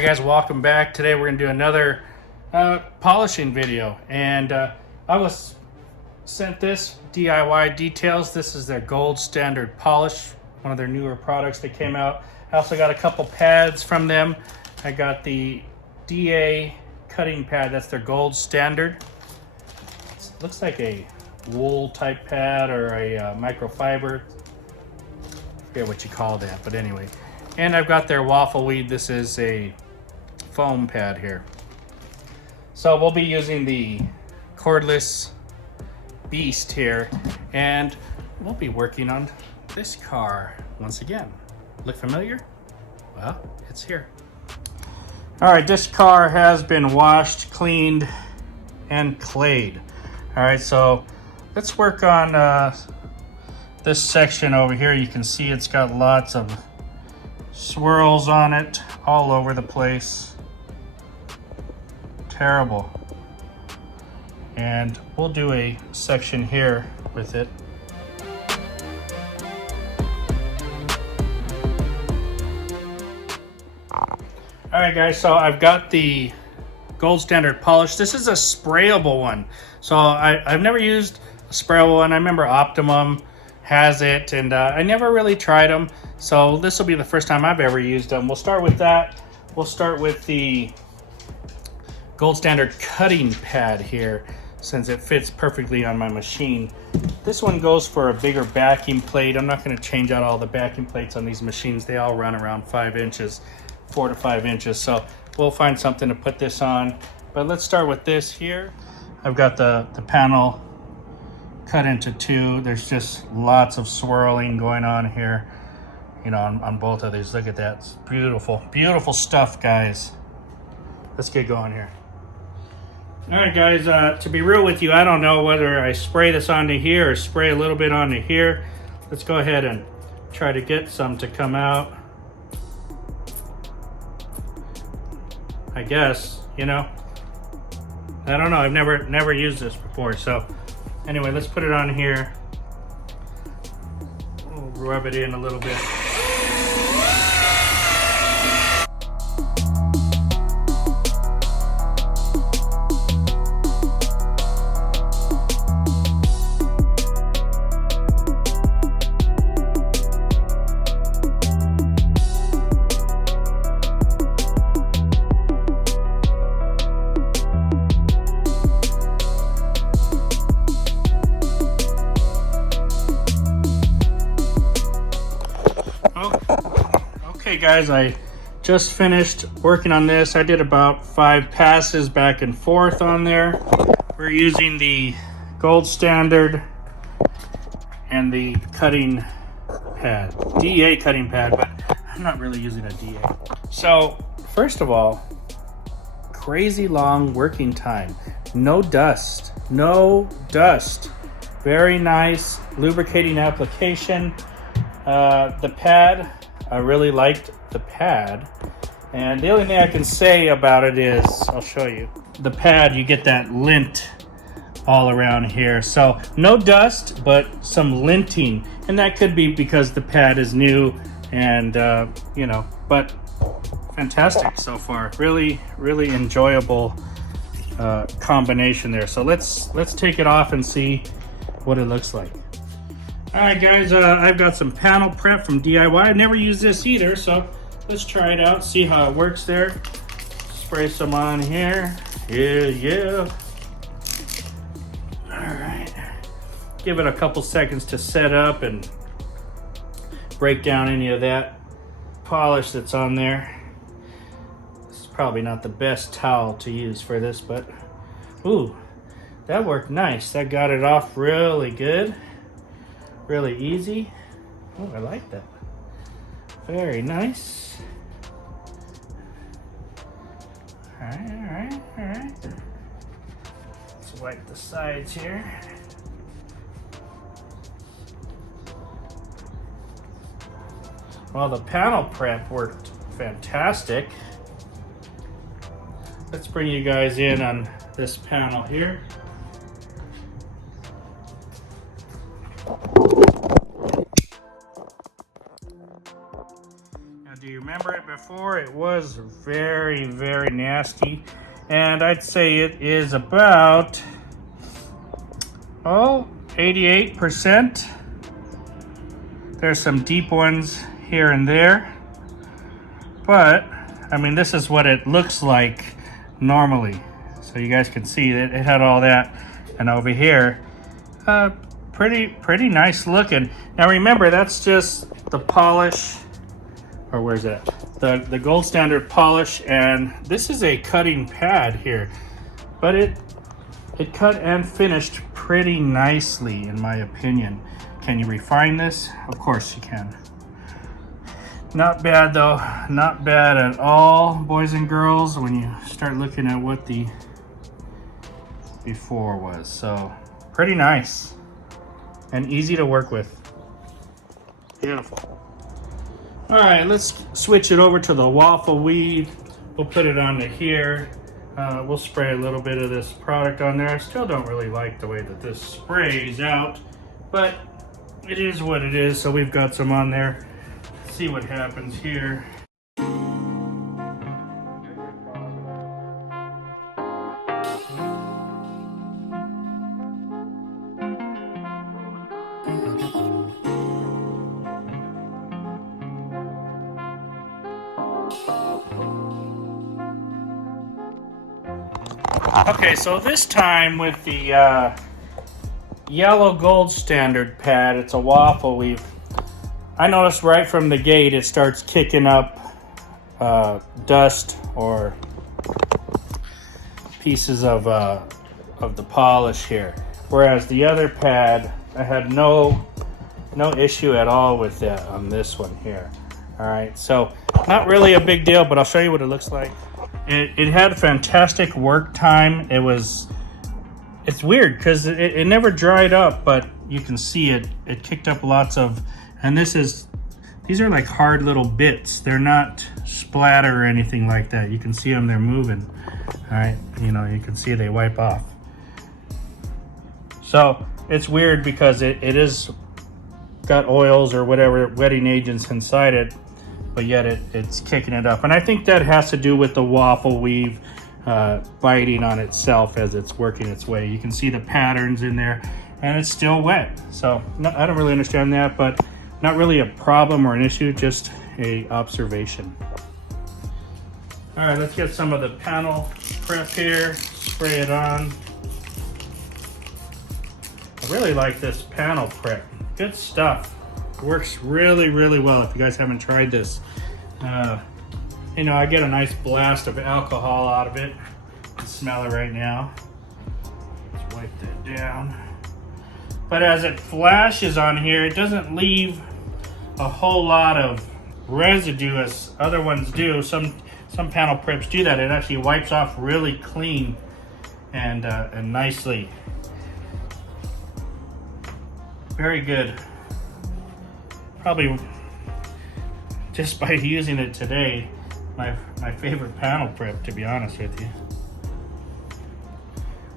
Alright guys, welcome back. Today we're going to do another polishing video, and I was sent this DIY details. This is their gold standard polish, one of their newer products that came out. I also got a couple pads from them. I got the DA cutting pad, that's their gold standard. It looks like a wool type pad or a microfiber. I forget what you call that, but anyway. And I've got their waffle weed. This is a foam pad here. So we'll be using the cordless beast here, and we'll be working on this car once again. Look familiar? Well, it's here. All right, this car has been washed, cleaned, and clayed. All right, so let's work on this section over here. You can see it's got lots of swirls on it all over the place. Terrible. And we'll do a section here with it. Alright guys, so I've got the gold standard polish. This is a sprayable one. So I've never used a sprayable one. I remember Optimum has it, and I never really tried them. So this will be the first time I've ever used them. We'll start with that. We'll start with the gold standard cutting pad here, since it fits perfectly on my machine. This one goes for a bigger backing plate. I'm not going to change out all the backing plates on these machines. They all run around 5 inches, 4 to 5 inches. So we'll find something to put this on. But let's start with this here. I've got the panel cut into two. There's just lots of swirling going on here, you know, on both of these. Look at that. It's beautiful, beautiful stuff, guys. Let's get going here. All right, guys, to be real with you, I don't know whether I spray this onto here or spray a little bit onto here. Let's go ahead and try to get some to come out. I guess, you know, I don't know. I've never used this before. So anyway, let's put it on here. We'll rub it in a little bit. Okay guys, I just finished working on this. I did about 5 passes back and forth on there. We're using the gold standard and the cutting pad, DA cutting pad, but I'm not really using a DA. So first of all, crazy long working time. No dust, no dust. Very nice lubricating application. The pad, I really liked the pad, and the only thing I can say about it is, I'll show you. The pad, you get that lint all around here. So no dust, but some linting, and that could be because the pad is new, and you know, but fantastic so far. Really, really enjoyable combination there. So let's take it off and see what it looks like. All right, guys, I've got some panel prep from DIY. I've never used this either, so let's try it out, see how it works there. Spray some on here. Yeah. All right. Give it a couple seconds to set up and break down any of that polish that's on there. This is probably not the best towel to use for this, but ooh, that worked nice. That got it off really good. Really easy. Oh, I like that. Very nice. All right. Let's wipe the sides here. Well, the panel prep worked fantastic. Let's bring you guys in on this panel here. remember it before, it was very, very nasty. And I'd say it is about, 88%. There's some deep ones here and there. But, I mean, this is what it looks like normally. So you guys can see that it had all that. And over here, pretty nice looking. Now remember, that's just the polish, or where's that? The gold standard polish, and this is a cutting pad here. But it cut and finished pretty nicely, in my opinion. Can you refine this? Of course you can. Not bad though, not bad at all, boys and girls, when you start looking at what the before was. So pretty nice and easy to work with. Beautiful. All right, let's switch it over to the waffle weave. We'll put it onto here. We'll spray a little bit of this product on there. I still don't really like the way that this sprays out, but it is what it is. So we've got some on there. See what happens here. Okay, so this time with the yellow gold standard pad, it's a waffle weave. I noticed right from the gate it starts kicking up dust or pieces of the polish here. Whereas the other pad, I had no issue at all with that on this one here. All right, so not really a big deal, but I'll show you what it looks like. It had fantastic work time. It's weird because it never dried up, but you can see it kicked up lots of, and these are like hard little bits. They're not splatter or anything like that. You can see them, they're moving. All right, you can see they wipe off. So it's weird because it is got oils or whatever wetting agents inside it, but yet it's kicking it up. And I think that has to do with the waffle weave biting on itself as it's working its way. You can see the patterns in there, and it's still wet. So no, I don't really understand that, but not really a problem or an issue, just a observation. All right, let's get some of the panel prep here, spray it on. I really like this panel prep, good stuff. Works really, really well if you guys haven't tried this. I get a nice blast of alcohol out of it. You can smell it right now. Let's wipe that down. But as it flashes on here, it doesn't leave a whole lot of residue as other ones do. Some panel preps do that. It actually wipes off really clean and nicely. Very good. Probably just by using it today, my favorite panel prep, to be honest with you.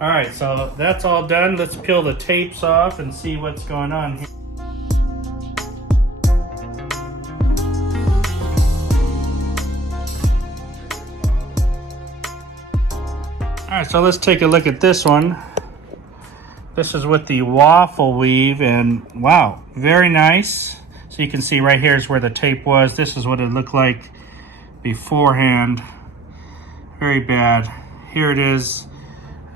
All right, so that's all done. Let's peel the tapes off and see what's going on here. All right, so let's take a look at this one. This is with the waffle weave, and wow, very nice. So you can see right here is where the tape was. This is what it looked like beforehand. Very bad. Here it is,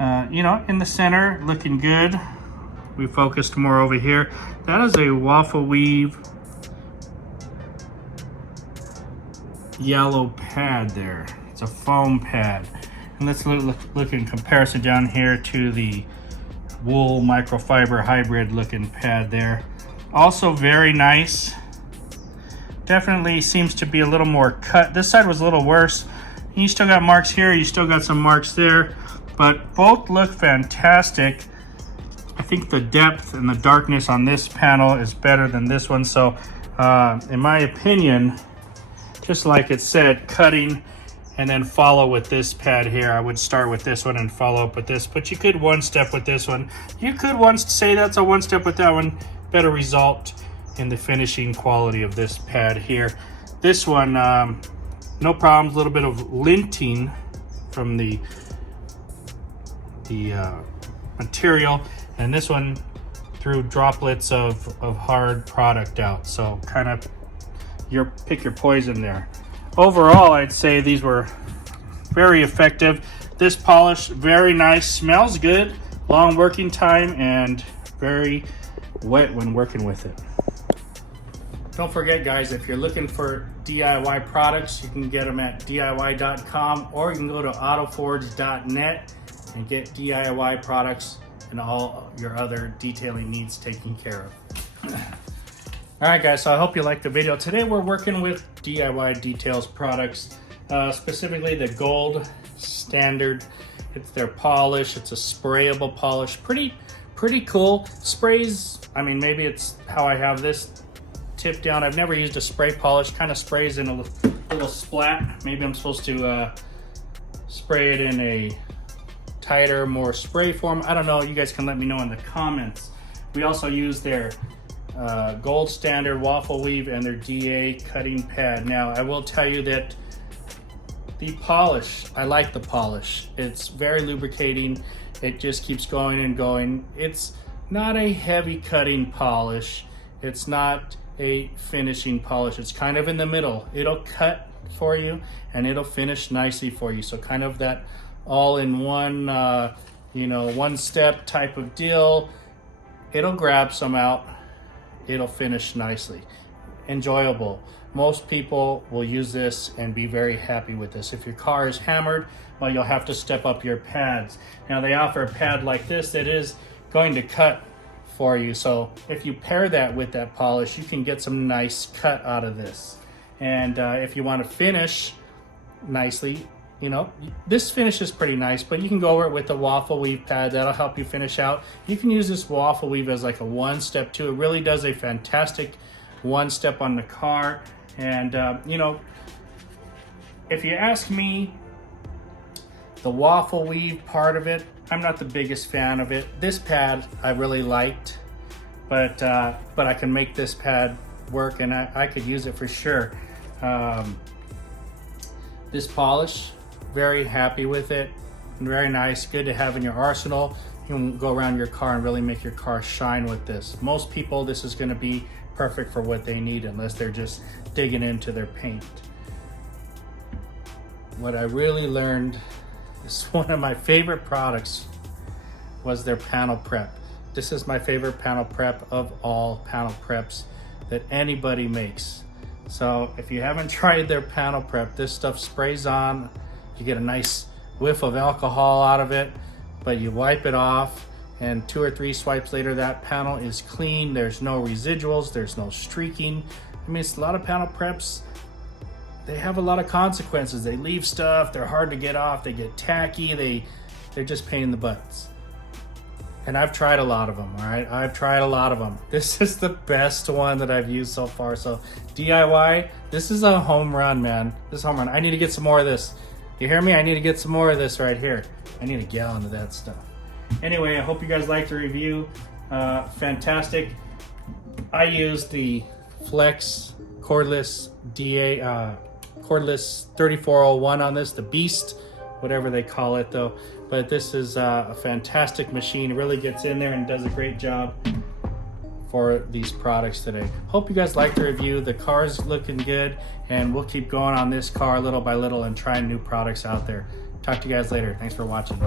in the center, looking good. We focused more over here. That is a waffle weave yellow pad there. It's a foam pad. And let's look in comparison down here to the wool microfiber hybrid looking pad there. Also very nice. Definitely seems to be a little more cut. This side was a little worse. You still got marks here, you still got some marks there, but both look fantastic. I think the depth and the darkness on this panel is better than this one. So in my opinion, just like it said, cutting and then follow with this pad here. I would start with this one and follow up with this, but you could one step with this one. You could say that's a one step with that one. Better result in the finishing quality of this pad here. This one, no problems. A little bit of linting from the material, and this one threw droplets of hard product out. So kind of pick your poison there. Overall, I'd say these were very effective. This polish, very nice, smells good, long working time, and very wet when working with it. Don't forget, guys, if you're looking for DIY products, you can get them at DIY.com, or you can go to autoforge.net and get DIY products and all your other detailing needs taken care of. All right, guys, so I hope you liked the video. Today we're working with DIY Details products, specifically the Gold Standard. It's their polish. It's a sprayable polish. Pretty cool. Sprays, I mean, maybe it's how I have this tip down. I've never used a spray polish. Kind of sprays in a little splat. Maybe I'm supposed to spray it in a tighter, more spray form. I don't know. You guys can let me know in the comments. We also use their Gold Standard waffle weave and their DA cutting pad. Now, I will tell you that the polish, I like the polish. It's very lubricating. It just keeps going and going. It's not a heavy cutting polish. It's not a finishing polish. It's kind of in the middle. It'll cut for you and it'll finish nicely for you. So kind of that all in one, one step type of deal. It'll grab some out. It'll finish nicely. Enjoyable. Most people will use this and be very happy with this. If your car is hammered, well, you'll have to step up your pads. Now, they offer a pad like this that is going to cut for you. So if you pair that with that polish, you can get some nice cut out of this. And if you want to finish nicely, this finish is pretty nice, but you can go over it with the waffle weave pad. That'll help you finish out. You can use this waffle weave as like a one-step too. It really does a fantastic one-step on the car. And if you ask me, the waffle weave part of it, I'm not the biggest fan of it. This pad I really liked, but I can make this pad work, and I could use it for sure. This polish, very happy with it. Very nice, good to have in your arsenal. You can go around your car and really make your car shine with this. Most people, this is gonna be perfect for what they need, unless they're just digging into their paint. What I really learned is one of my favorite products was their panel prep. This is my favorite panel prep of all panel preps that anybody makes. So if you haven't tried their panel prep, this stuff sprays on. You get a nice whiff of alcohol out of it, but you wipe it off, and 2 or 3 swipes later, that panel is clean. There's no residuals, there's no streaking. I mean, it's a lot of panel preps, they have a lot of consequences. They leave stuff, they're hard to get off, they get tacky, they're just pain in the butts. And I've tried a lot of them, all right? I've tried a lot of them. This is the best one that I've used so far. So DIY, this is a home run, man. This is a home run. I need to get some more of this. You hear me? I need to get some more of this right here. I need a gallon of that stuff. Anyway, I hope you guys liked the review. Fantastic. I used the Flex cordless cordless 3401 on this, the Beast, whatever they call it though. But this is a fantastic machine. It really gets in there and does a great job for these products today. Hope you guys liked the review. The car's looking good, and we'll keep going on this car little by little and trying new products out there. Talk to you guys later. Thanks for watching.